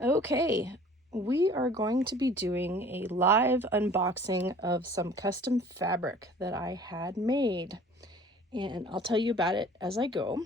Okay, we are going to be doing a live unboxing of some custom fabric that I had made, and I'll tell you about it as I go.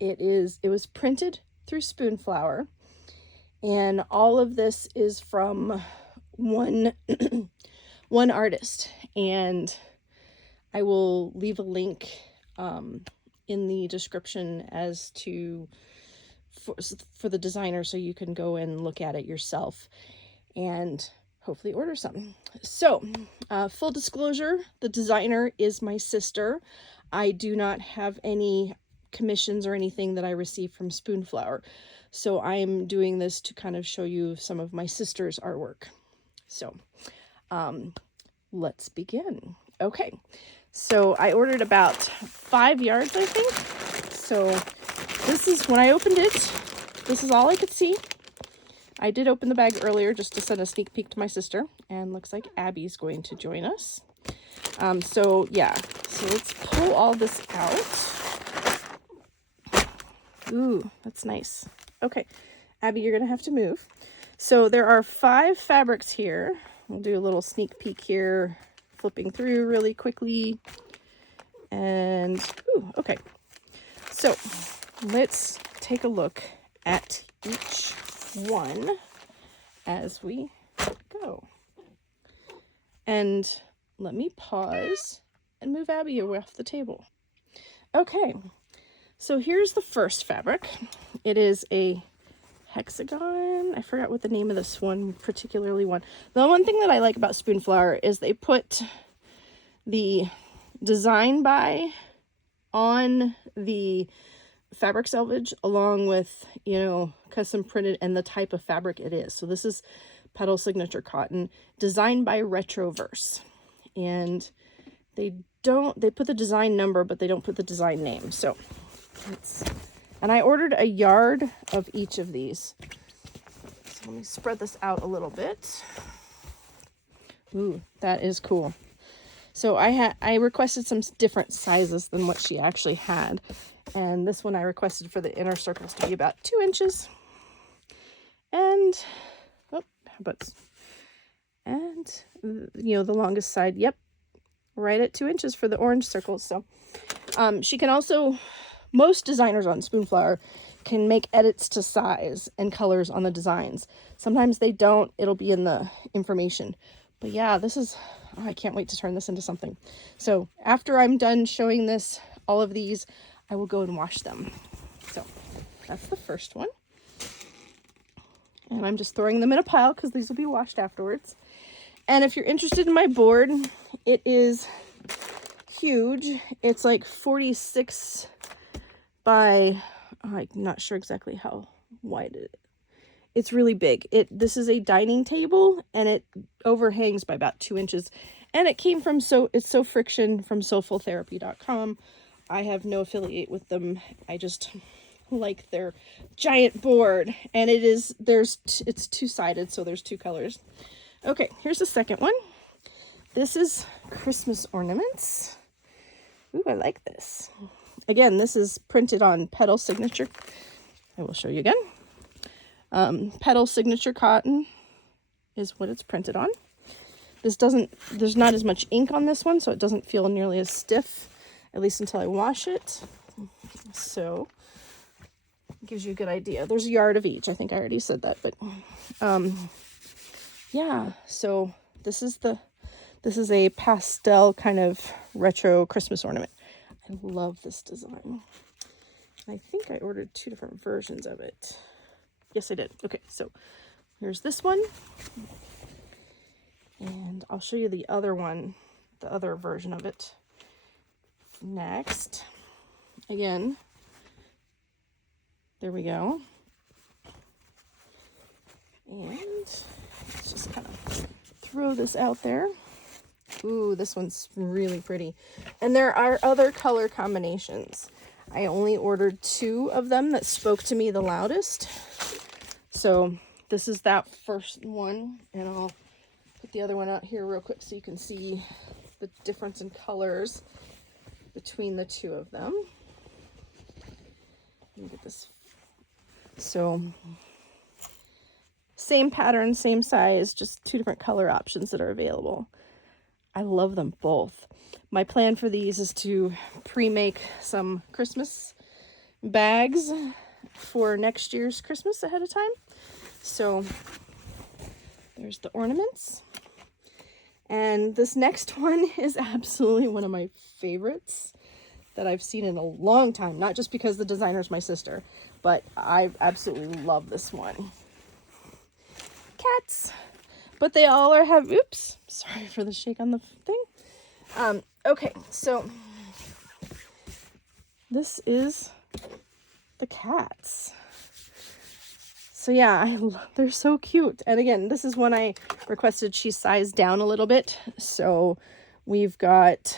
It was printed through Spoonflower, and all of this is from one one artist, and I will leave a link in the description as to for the designer, so you can go and look at it yourself and hopefully order some. So full disclosure, the designer is my sister. I do not have any commissions or anything that I received from Spoonflower, so I'm doing this to kind of show you some of my sister's artwork. So let's begin. Okay, so I ordered about 5 yards, I think. So this is, when I opened it, this is all I could see. I did open the bag earlier just to send a sneak peek to my sister, and looks like Abby's going to join us. So yeah, so let's pull all this out. Ooh, that's nice. Okay, Abby, you're gonna have to move. So there are 5 fabrics here. We'll do a little sneak peek here, flipping through really quickly. And, ooh, okay. So let's take a look at each one as we go. And let me pause and move Abby off the table. Okay, so here's the first fabric. It is a hexagon. I forgot what the name of this one particularly one. The one thing that I like about Spoonflower is they put the design by on the fabric selvage along with, you know, custom printed and the type of fabric it is. So this is Petal Signature Cotton, designed by Retroverse. And they put the design number, but they don't put the design name. So and I ordered a yard of each of these. So let me spread this out a little bit. Ooh, that is cool. So I requested some different sizes than what she actually had. And this one I requested for the inner circles to be about 2 inches. And, oh, how about, and, you know, the longest side, yep, right at 2 inches for the orange circles. So she can also, most designers on Spoonflower can make edits to size and colors on the designs. Sometimes they don't, it'll be in the information. But yeah, this is, oh, I can't wait to turn this into something. So after I'm done showing this, all of these, I will go and wash them. So that's the first one. And I'm just throwing them in a pile because these will be washed afterwards. And if you're interested in my board, it is huge. It's like 46 by, I'm not sure exactly how wide it is. It's really big. This is a dining table, and it overhangs by about 2 inches. And it came from, it's Sewfrxtion from Sewful-Therapy.com. I have no affiliate with them. I just like their giant board. And it's 2-sided, so there's 2 colors. Okay, here's the second one. This is Christmas ornaments. Ooh, I like this. Again, this is printed on Petal Signature. I will show you again. Petal Signature Cotton is what it's printed on. There's not as much ink on this one, so it doesn't feel nearly as stiff, at least until I wash it. So it gives you a good idea. There's a yard of each. I think I already said that, but yeah, so this is a pastel kind of retro Christmas ornament. I love this design. I think I ordered 2 different versions of it. Yes, I did. Okay, so here's this one. And I'll show you the other one, the other version of it next. Again, there we go. And let's just kind of throw this out there. Ooh, this one's really pretty. And there are other color combinations. I only ordered 2 of them that spoke to me the loudest. So this is that first one, and I'll put the other one out here real quick so you can see the difference in colors between the 2 of them. Let me get this. So Same pattern, same size, just 2 different color options that are available. I love them both. My plan for these is to pre-make some Christmas bags for next year's Christmas ahead of time. So there's the ornaments. And this next one is absolutely one of my favorites that I've seen in a long time. Not just because the designer's my sister, but I absolutely love this one. Cats. But they all have, oops, sorry for the shake on the thing. Okay, so this is the cats. So yeah, they're so cute. And again, this is one I requested she sized down a little bit. So we've got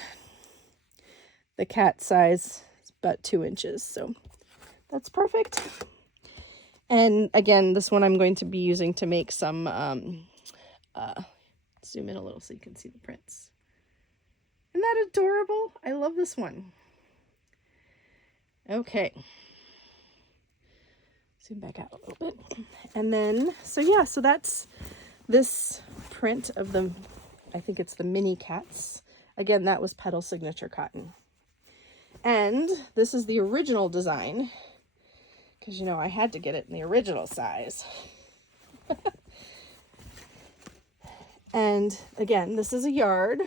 the cat size, it's about 2 inches. So that's perfect. And again, this one I'm going to be using to make some, zoom in a little so you can see the prints. Isn't that adorable? I love this one. Okay. Zoom back out a little bit. And then, so yeah, so that's this print of the, I think it's the mini cats. Again, that was Petal Signature Cotton. And this is the original design, because, you know, I had to get it in the original size. And again, this is a yard.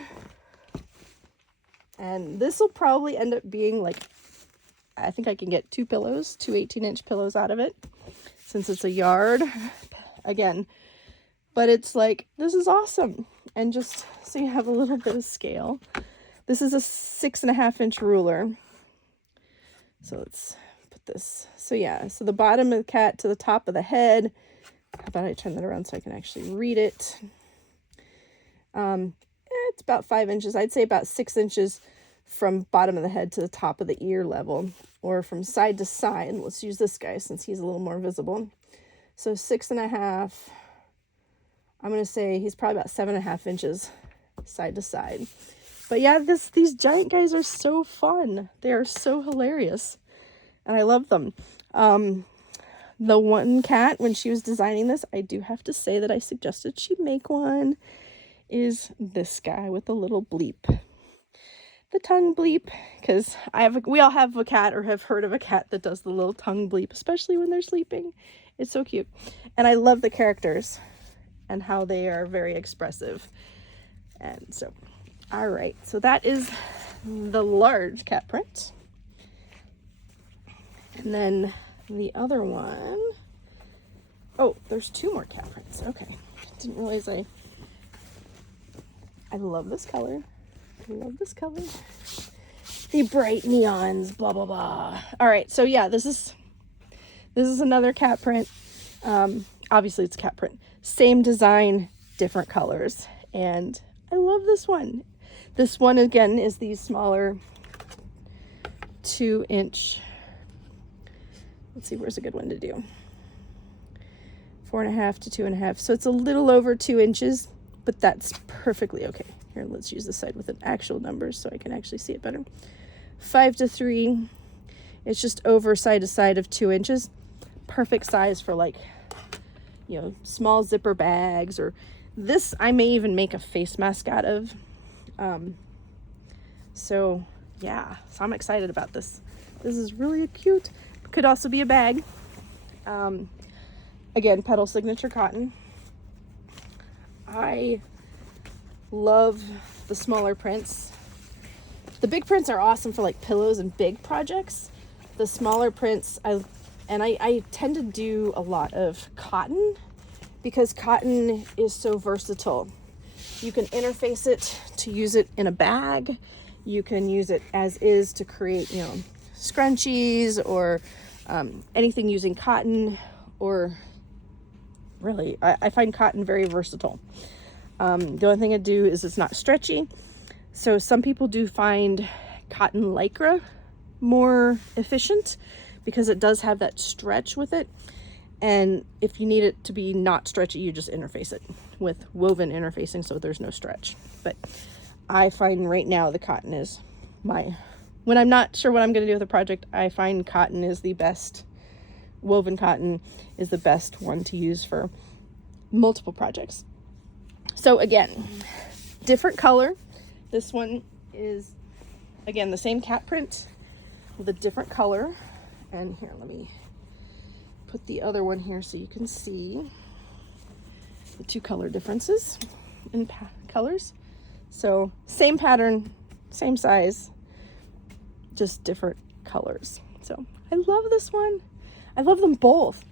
And this will probably end up being like, I think I can get 2 pillows, 2 18-inch pillows out of it, since it's a yard again. But it's like, this is awesome. And just so you have a little bit of scale, this is a 6.5-inch ruler. So let's put this. So yeah, so the bottom of the cat to the top of the head. How about I turn that around so I can actually read it? It's about 5 inches. I'd say about 6 inches from bottom of the head to the top of the ear level, or from side to side. Let's use this guy since he's a little more visible. So 6.5. I'm going to say he's probably about 7.5 inches side to side. But yeah, these giant guys are so fun. They are so hilarious. And I love them. The one cat, when she was designing this, I do have to say that I suggested she make one, is this guy with the little bleep. The tongue bleep, because we all have a cat or have heard of a cat that does the little tongue bleep, especially when they're sleeping. It's so cute. And I love the characters and how they are very expressive. And so, all right, so that is the large cat print. And then the other one, oh, there's 2 more cat prints. Okay, didn't realize I love this color. I love this color. The bright neons, blah, blah, blah. All right, so yeah, this is another cat print. Obviously it's cat print. Same design, different colors. And I love this one. This one, again, is the smaller 2-inch. Let's see, where's a good one to do? 4.5 to 2.5. So it's a little over 2 inches, but that's perfectly okay. Here, let's use this side with an actual number so I can actually see it better. 5 to 3. It's just over side to side of 2 inches. Perfect size for, like, you know, small zipper bags, or this I may even make a face mask out of. So yeah, so I'm excited about this. This is really cute. Could also be a bag. Again, Petal Signature Cotton. I love the smaller prints. The big prints are awesome for like pillows and big projects. The smaller prints, I tend to do a lot of cotton, because cotton is so versatile. You can interface it to use it in a bag. You can use it as is to create, you know, scrunchies or anything using cotton, or really, I find cotton very versatile. The only thing I do is it's not stretchy. So some people do find cotton lycra more efficient because it does have that stretch with it. And if you need it to be not stretchy, you just interface it with woven interfacing so there's no stretch. But I find right now the cotton is when I'm not sure what I'm going to do with a project, I find cotton is the best. Woven cotton is the best one to use for multiple projects. So again, different color. This one is, again, the same cat print with a different color. And here, let me put the other one here so you can see the two color differences in colors. So same pattern, same size, just different colors. So I love this one. I love them both.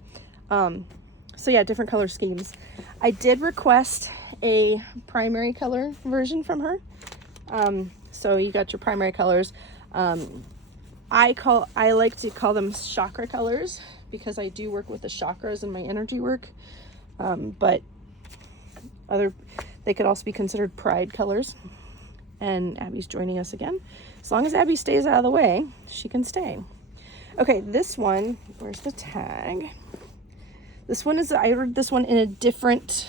So yeah, different color schemes. I did request a primary color version from her. So you got your primary colors. I like to call them chakra colors because I do work with the chakras in my energy work. But they could also be considered pride colors. And Abby's joining us again. As long as Abby stays out of the way, she can stay. Okay, this one, where's the tag? This one is, I ordered this one in a different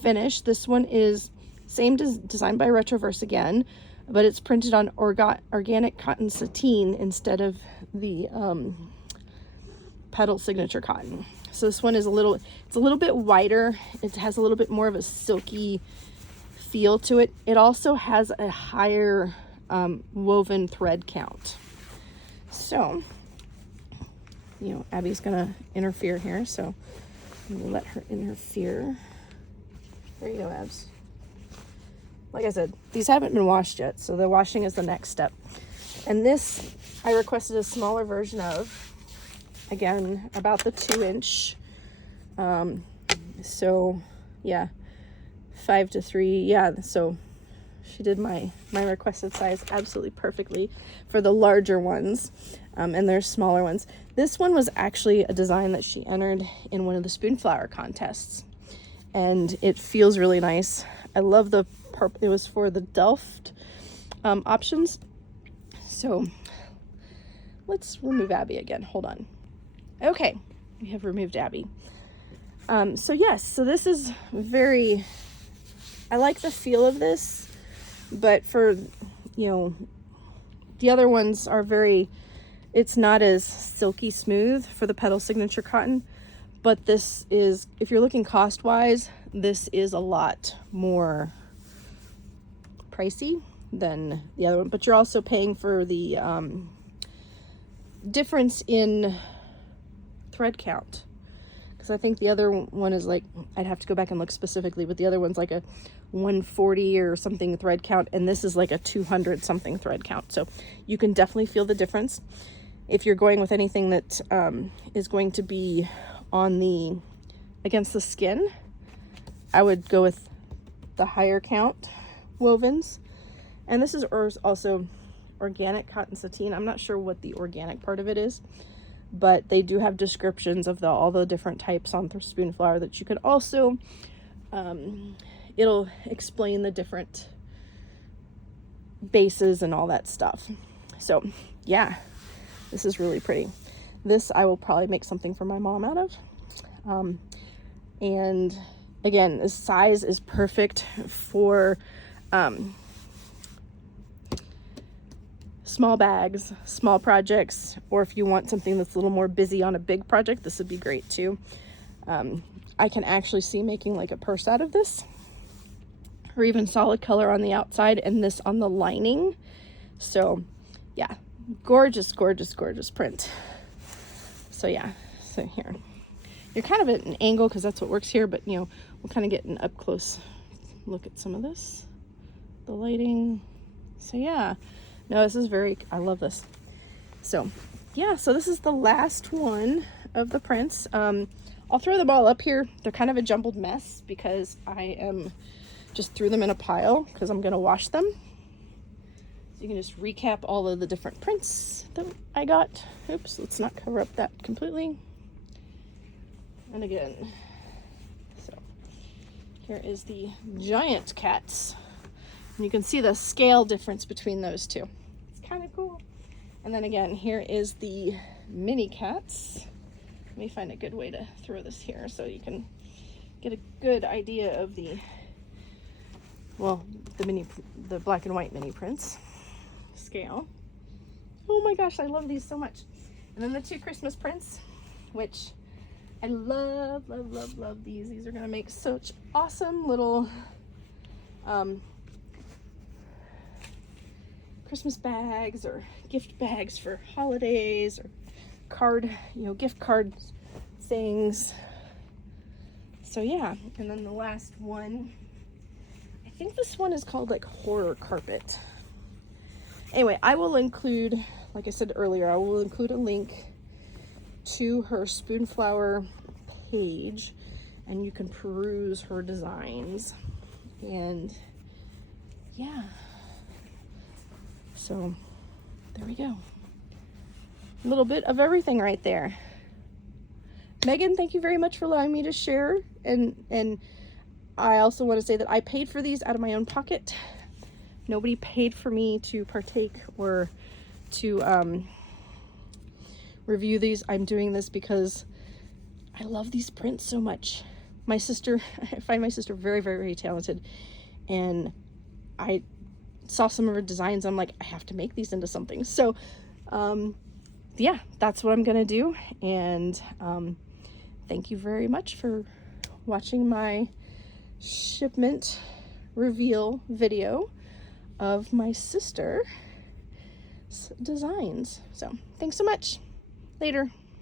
finish. This one is same designed by Retroverse again, but it's printed on organic cotton sateen instead of the petal signature cotton. So this one is it's a little bit wider. It has a little bit more of a silky feel to it. It also has a higher woven thread count. So, you know, Abby's gonna interfere here, so I'm gonna let her interfere. There you go, Abs. Like I said, these haven't been washed yet, so the washing is the next step. And this, I requested a smaller version of, again, about the 2-inch. So, yeah, 5:3, yeah, so she did my requested size absolutely perfectly for the larger ones, and there's smaller ones. This one was actually a design that she entered in one of the Spoonflower contests, and it feels really nice. I love the purple. It was for the Delft options. So let's remove Abby again. Hold on. Okay, we have removed Abby. So yes, so this is very, I like the feel of this. But for, you know, the other ones are it's not as silky smooth for the petal signature cotton. But this is, if you're looking cost-wise, this is a lot more pricey than the other one. But you're also paying for the difference in thread count. Because I think the other one is like, I'd have to go back and look specifically, but the other one's like a 140 or something thread count, and this is like a 200 something thread count. So you can definitely feel the difference. If you're going with anything that is going to be on against the skin, I would go with the higher count wovens. And this is also organic cotton sateen. I'm not sure what the organic part of it is, but they do have descriptions of all the different types on Spoonflower that you could also, it'll explain the different bases and all that stuff. So yeah, this is really pretty. This I will probably make something for my mom out of. And again, the size is perfect for small bags, small projects, or if you want something that's a little more busy on a big project, this would be great too. I can actually see making like a purse out of this, or even solid color on the outside and this on the lining. So yeah, gorgeous, gorgeous, gorgeous print. So yeah, so here, you're kind of at an angle because that's what works here, but you know, we'll kind of get an up close look at some of this, the lighting. So yeah, no, this is I love this. So yeah, so this is the last one of the prints. I'll throw them all up here. They're kind of a jumbled mess because I just threw them in a pile because I'm gonna wash them. So you can just recap all of the different prints that I got. Oops, let's not cover up that completely. And again, so here is the giant cats. And you can see the scale difference between those two. It's kind of cool. And then again, here is the mini cats. Let me find a good way to throw this here so you can get a good idea of the black and white mini prints scale. Oh my gosh, I love these so much. And then the two Christmas prints, which I love, love, love, love these. These are gonna make such awesome little Christmas bags or gift bags for holidays, or card, you know, gift card things. So yeah, and then the last one, I think this one is called like horror carpet. Anyway, I will include, like I said earlier, I will include a link to her Spoonflower page, and you can peruse her designs. And yeah, so there we go. A little bit of everything right there. Megan, thank you very much for allowing me to share. And I also want to say that I paid for these out of my own pocket. Nobody paid for me to partake or to review these. I'm doing this because I love these prints so much. My sister, I find my sister very, very, very talented. And I saw some of her designs. I'm like, I have to make these into something. So yeah, that's what I'm gonna do. And thank you very much for watching my shipment reveal video of my sister's designs. So thanks so much. Later.